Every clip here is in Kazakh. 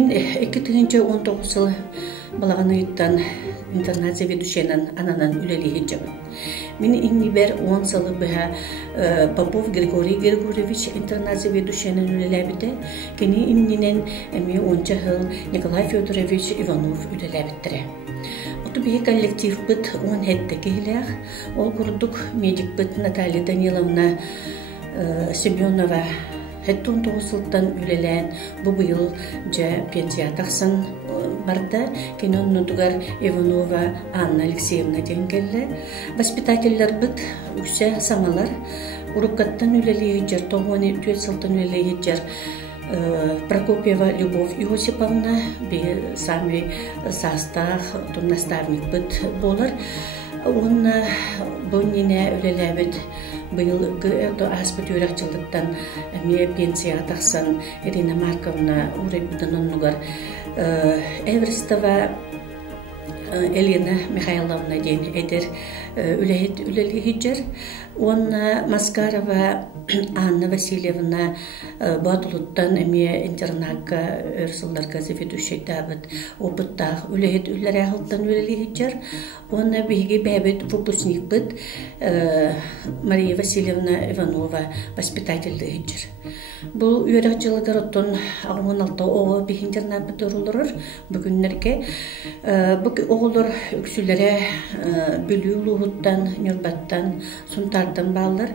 Мин 2019 yılı балағанайыттан интернат заведующенан ананан үлелиһи жабын. Мин иннибер 10 сылы быһа Попов Григорий Григорьевич интернат заведующенан үлеләбите, кини иннинен эми 10 жыл Николай Федорович Иванов үлеләбиттере. Оту бии коллектив быт 10 хетте киһилээх, ол курдук медик быт Наталья Даниловна Семенова Хеттон тоғысылттан үлелән бұ бұйыл жа пенсия тақсын барда кенон нутугар Иванова Анна Алексеевна денгелі. Воспитательлер бұд үксе самалар уруккаттан үлелейі жар, тоғуаны түйет сылтан үлелейі жар Прокопьева Любовь Иосиповна бі сами састақ тон наставник бұд болар. Онна бұннене үлеләбіт быйыл аспыт үйрәкчылдыктан әме пенсия тақсан Ирина Марковна урайбыдан оннугар Эверстова Елена Михайловна ден эдер үлелихиджер. Онна Маскарова Анна Васильевна Батулуттан әме интернатка өрсылларга заведущий табыт опыттақ үлехет үлләр ағылттан үлелихиджер. Онна биги бәбет выпускник быт Мария Васильевна Иванова воспитательді хиджер. Бұл үйрәк жылыгар оттон 16 оғы бі интернат бұт ұрылырыр бүгінлерге. Бұл оғылыр үксілері бүлі ұлығыттан, нүрбаттан, сұнтардан балылар.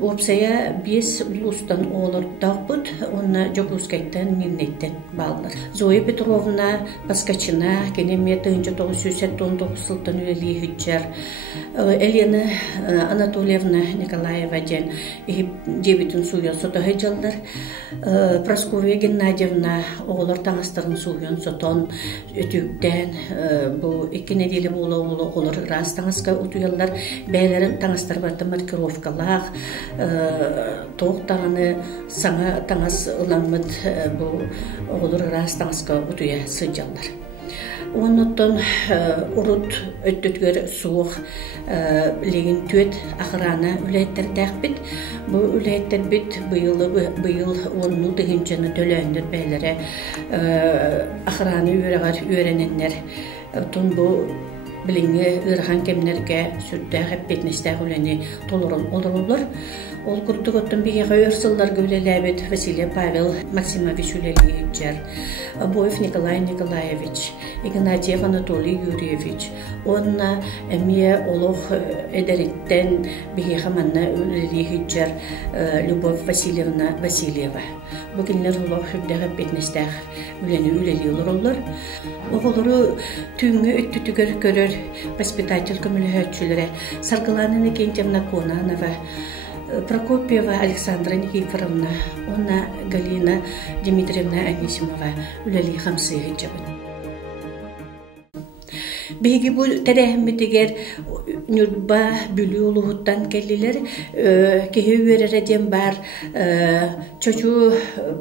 Опсая 5 ұлыстан оғылыр дақ бұд, оны жоғылыскайттан, миннеттен балылар. Зоя Петровна Паскачина, кенеме 1979 сылтан үлелі хүтчер. Елена Анатольевна Николаева ден 9 суйын сотағы жалдар. Прасковья Геннадьевна оғылар таңыстарын суйын сотон өтүктен. Бұл 2 неделе болу оғылар рас таңысқа ұтуялар. Бәйлерін таңыстар барды маркировкалақ, тоқ таңыны саңа таңыс ұламыд бұл оғылар рас таңысқа ұтуя сыджалар. Онуттан урут өттүтгөр суық леген төт ақырана үләйттер дәқпет. Бұл үләйттер бет бұйыл онну дегенчені төләндір бәйлері ақыраны үйрененлер. Тон бұл біліңе ұрған кемнерге сүрді ғаппетнестәғ үләне толырын олар. Ол күрттік оттың бейеға өрсылдар гөлеләбет Василий Павел Максимович үлелейджер, Обоев Николай Николаевич, Игнатьев Анатолий Юрьевич. Онна әме олық әдәреттен бейеға манна үлелейджер Любовь Васильевна Васильева. Бүгінлер олық хүрдіға бетнестәғ үлені үлелей олар. Оғылары түйінгі өттүтігер көрір воспитатель көмілі өтшілері Саргаланына Кентьевна Конанова, Прокопьева Александра Никифоровна, Онна Галина Дмитриевна Анисимова үлелей хамсыйы жабын. Беги бу тәрәхметтегер нүрба бүлі олуғыттан келілер, кеге өререден бар, чочу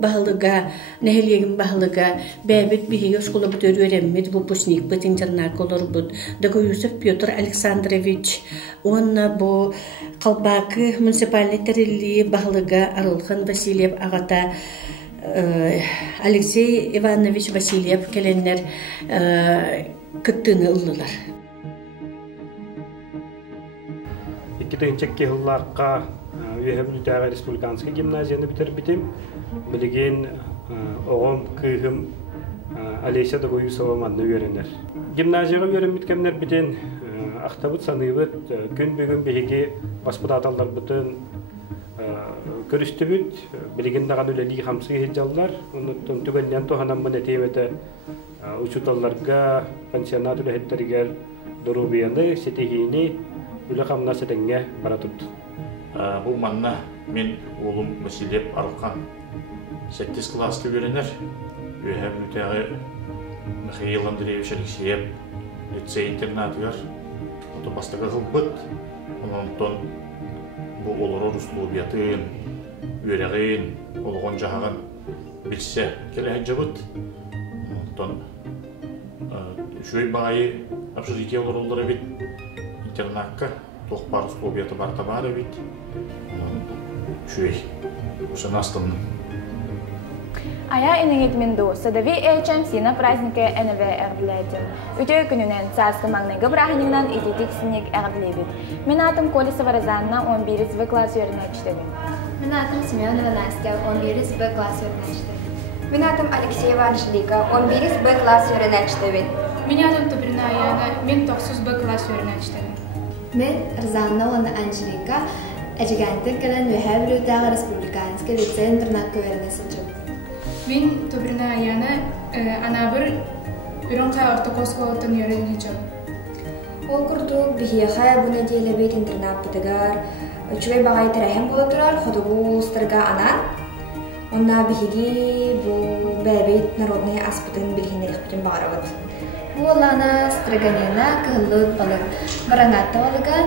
бағылыға, нәхелеген бағылыға, бәбет беги өсколы бұт өреммет, выпускник бұт интернат колор бұт. Дагоюсов Петр Александрович, онна бу қалбақы муниципальный тәрелі бағылыға Арылхан Васильев ағата, Алексей Иванович Васильев келенлер кыттыны ыллылар. 2000 жылларга Республиканская республиканский гимназияны битербитим. Билген огом кыгым Олеся Дагоюсова манны үйренер. Гимназияга үйрен биткемнер битен актабыт саныбыт күн бүгүн беге господаталар бутын көрүстүбүт билген даган үлели хамсы хеджаллар. Онуттан түгенден тоханан мына темете учуталларга пансионат үлехеттеригер дорубияны сетихини үле хамна сетеңге баратут. Бұл манна мен олым Василев Арылхан 8 класс үйренер. Үйәм үтәғі Михаил Андреевич Алексеев лицей интернатыгар. Оты бастығы ғылбыт. Онтон бұл олары условиятын, үйрәғын, олғын жағағын білсе келәйін жабыт. Онтон үшөй бағайы общежитие олары бит интернатқа тоқ бар условияты бар табары бит. Үшөй, ұсын астымның. А я иногит минду, садави HMC на празднике НВ эрдлетим. Үтө күнүнен саскы маңнайгы браханинан идитик синек эрдлебит. Мен атым Колесова Розанна 11 В класс өрнәчтебин. Мен атым Семенова Настя 11 Б класс өрнәчтебин. Мен атым Алексеева Анжелика 11 Б класс өрнәчтебин. Мен атым Тубрина Аяна, мен 9 Б класс өрнәчтебин. Мен Розанна Анжелика Әжігәнті кәлін Вәхәбілудағы республиканский лицей-интернат көверінесі жүр. Мен Тубрина Аяна, анабыр үрінқай ортокосколытын өрінгі жүр. Ол күрдік бігеға бұны дейлі бейт интернат бұдығар, үчілей бағай тәрәхім бола тұрар, құдығы ұлыстырға анан. Онна бігеге бұл бәбейт народный аспытын білгенерек бүтін бағарауыд. Бұл ана строганена кығылыд балык. Бараңатта балыға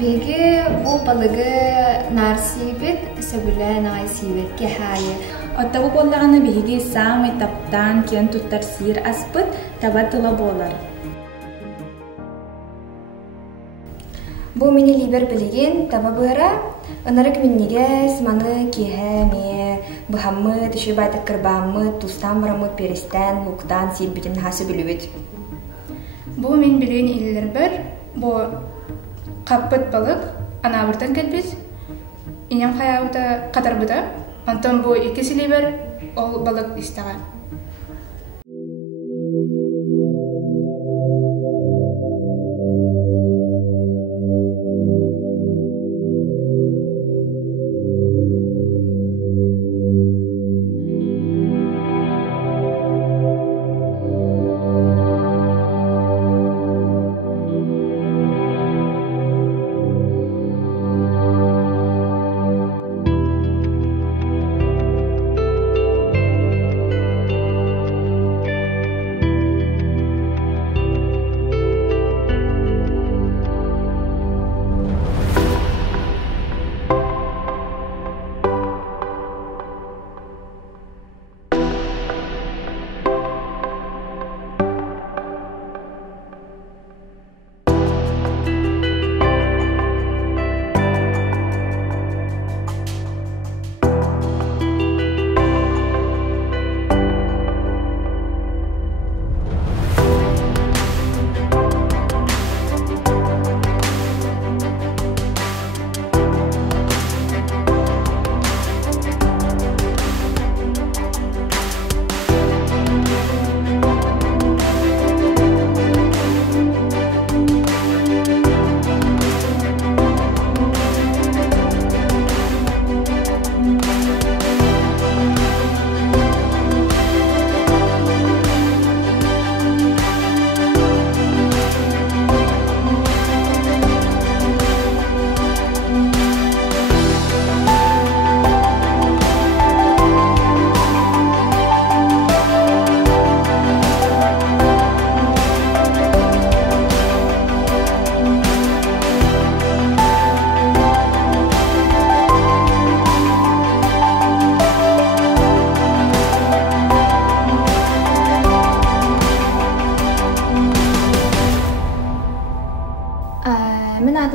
беге бұл балыгы нар сейбет, сөбілі нағай сейбет кехайы. Оттагы боллағаны беге саамы таптан кен туттар сир аспыт таба тыла болар. Бұл мені либер білеген таба бұра, ынарык меннеге сыманы кеhe ме, бұхаммы, түші байтық кірбаммы, тустан барамы, перестен, луктан сейбетін хасы білует. Бұл мен білген илілер бір, бұл қаппыт балык, анабыртан кәлбіз, инем қаяуыта қатар бұта, антон бұл екесілі бір, ол балык істаға.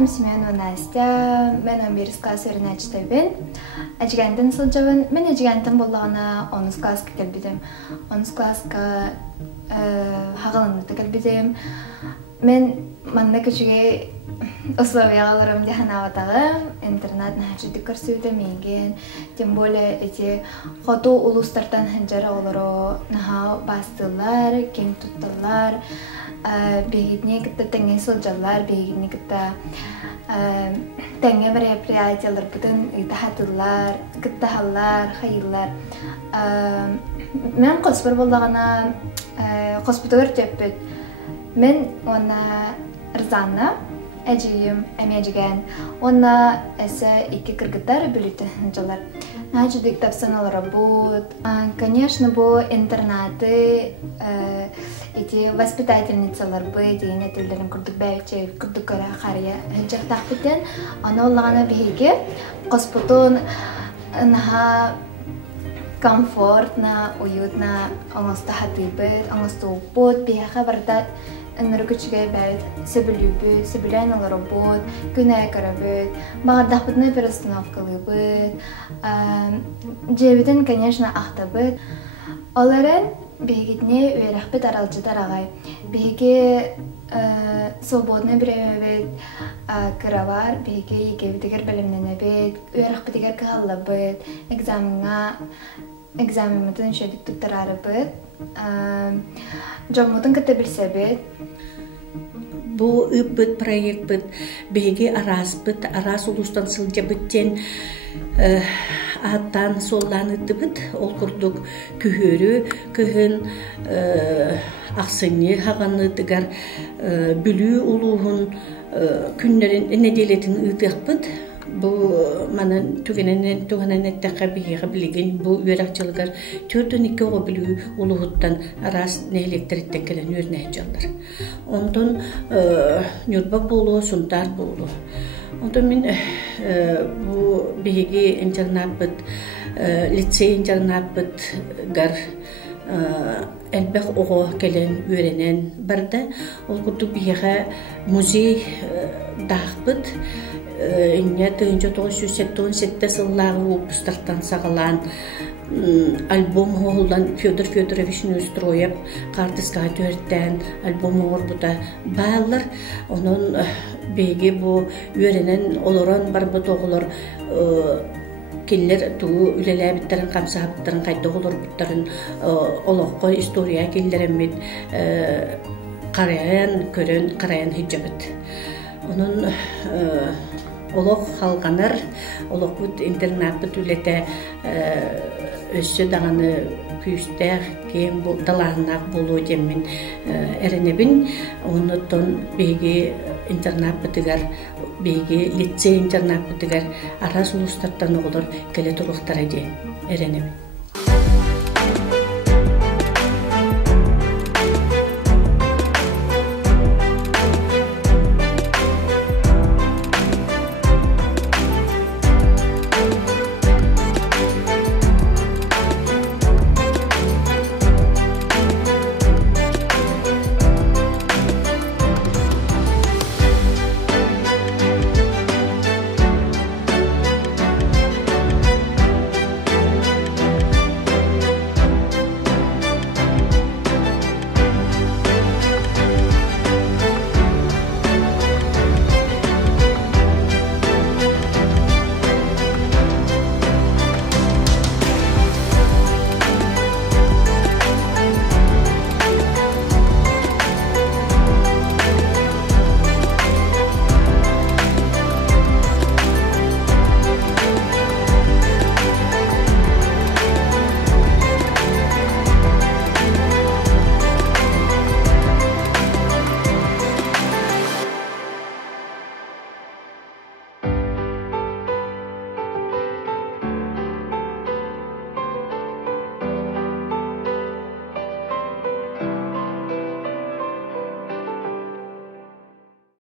Семенова Настя, мен 11 класс өрнәчтебин. Әжгәндән сылҗабын, мен әжгәндән буллагына 10 класска килбидем. 10 класска хагаланды килбидем. Мен манна кичеге условияларым диханаватагы интернат нәҗиде көрсөйдө менген. Тем более эти хото улустардан хәнҗәр олоро наха бастылар, кең туттылар. Бегидне китте теңе сылҗалар, бегидне китте теңе мероприятиялар бүтән идахатлар, китте халлар, хайыллар. Мен коспор булдагына коспитор теппет. Мен она Розанна, әҗием, әмәҗгән. Она эсә ике кыргыттар бүлетә җалар. Наҗидик тапсаналар работ. Конечно, бу интернаты эти воспитательницалар бу дигән телләрен күрдек бәйчә, күрдек хария. Җак тахтен, аны лагана беге, коспотон наха комфортно, уютно, аңласта хатыбет, аңласта бот, бега барда энергичге бәйт, себелүбет, себеләнәләр работ, күнә карабет, бардахбытны перестановкалыбет. Җебеден, конечно, ахтабет. Оларын бегидне уерахпет аралжытар агай. Беге свободный время кыравар, беге икебитигер белемненебет, уерахпетигер кыгаллабыт, экзаменмытын шедик туттарарыбыт, жоммутын кыты билсебет. Бу ыппыт проектпыт, беге араспыт, арас улустан сылжабыттен аттан солланыттыбыт, ол курдук күхөрү, күхін ақсыны хағаныдыгар бүлүү улуғын күннерин неделетін ыдықпыт. Бу манан түгенен әттәққа бейеға білеген бу үйерақчылығар 4-2 оғы білүү улуғыттан арас нәйлектеріттен келен өрнәй жалдар. Ондан нүрбақ болу, сұнтар болу. Ондан мен бу бейеге интернатпыт, лицей интернатпыт гар әлбәқ оғы келен өренен барды. Ол күрді бейеға музей дағпыт. Инне 1977 сыллағы опустартан сағалан альбом оғылдан Федор Федорович Нустроев қартысқа төрттен альбом оғыр бұта бағылар. Оның бейге бұл өренен олыран бар бұт оғылар келлер туғы үлеләбіттерін, қамсағыптарын, қайда оғылар бұттарын олыққа история келлерімет қараян, көрін, қараян хиджабыт. Onun olaq halqanar, olaq bu internatbıt ülete össü dağını küyüstəq, kem bu dalağınaq bolu demin erenebin. Ondan beygi internatbıtıgar, beygi litse internatbıtıgar aras ulustartan oğulur kele turuqtara deyin erenebin.